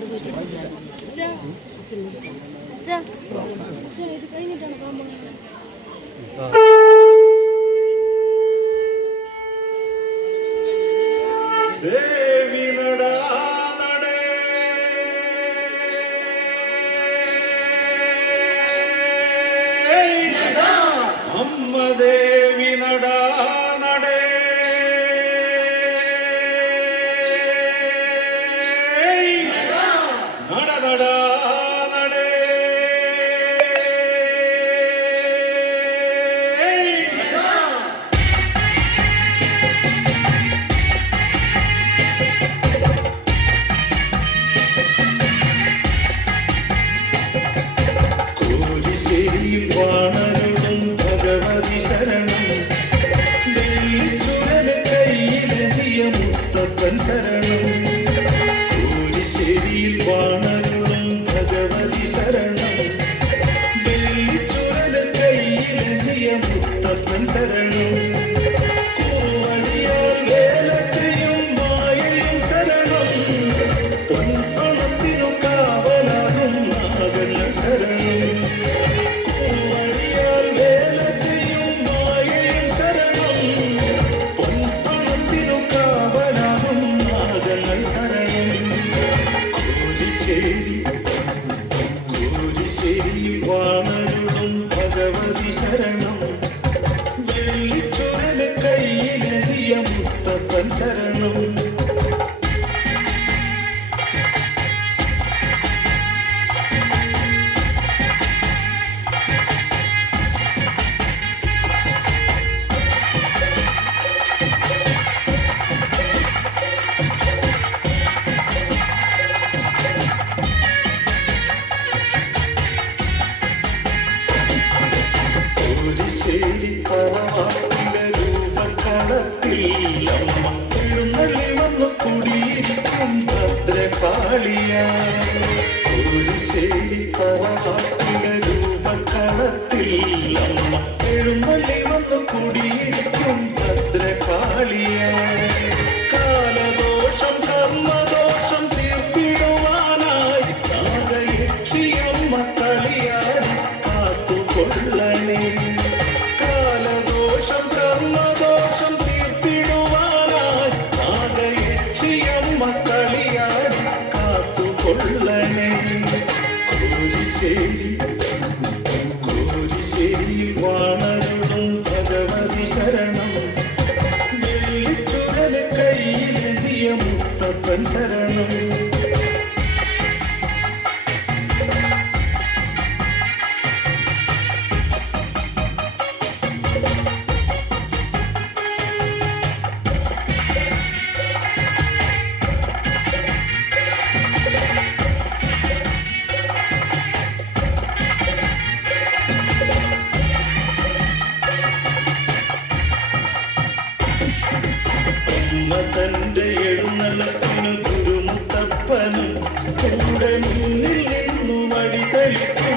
ഇത് കഴിഞ്ഞിട്ടാണ് പോകുമ്പോൾ ദേവി നടാ അമ്മ ദേവി നടാ നടേ നട നടാ നടേ കോരിശ്ശേരിയിൽ വാണരുളും ഭഗവതി ശരണം നെയ്ച്ചുരല് കയ്യിലെത്തിയ മുത്തപ്പൻ ശരണം കോരിശ്ശേരിയിൽ വാണരുളും ഭഗവതി ശരണം നെയ്ച്ചുരല് കയ്യിലെത്തിയ മുത്തപ്പൻ ശരണം കൂവടിയാൽ വേല ചെയ്യും മായയും ശരണം പൊൻപണത്തിനു കാവലാകും നാഗൻ ശരണം കൂവടിയാൽ വേല ചെയ്യും മായയും ശരണം പൊൻപണത്തിനു കാവലാകും നാഗൻ ശരണം കോരിശ്ശേരി വാണരുളും ഭഗവതി ശരണം വെള്ളിച്ചുരല് കയ്യിലെറിയ മുത്തപ്പൻ ശരണം കോരിശ്ശേരി തറവാട്ടിലെ രൂപക്കളത്തിൽ അമ്മ എഴുന്നള്ളി വന്നു കുടിയിരിക്കും ഭദ്രകാളിയ കോരിശ്ശേരി തറവാട്ടിലെ രൂപക്കളത്തിൽ അമ്മ എഴുന്നള്ളി വന്നു കുടിയിരിക്കും ഭദ്രകാളിയ കാലദോഷം കർമ്മദോഷം തീർത്തിടുവാനായി നാഗയക്ഷിയമ്മ കളിയാടി കാത്തുകൊള്ളണേ കാലദോഷം കർമ്മദോഷം തീർത്തിടുവാനായി നാഗയക്ഷിയമ്മ കളിയാടി കാത്തുകൊള്ളണേ കോരിശ്ശേരി വാണരുളും ഭഗവതി ശരണം വെള്ളിച്ചുരല് കയ്യിലെറിയ മുത്തപ്പൻ ശരണം തന്റെ എഴുന്നള്ളത്തിനു ഗുരുമുത്തപ്പനും കൂടെ മുന്നിൽ നിന്നു വഴി തെളിക്കും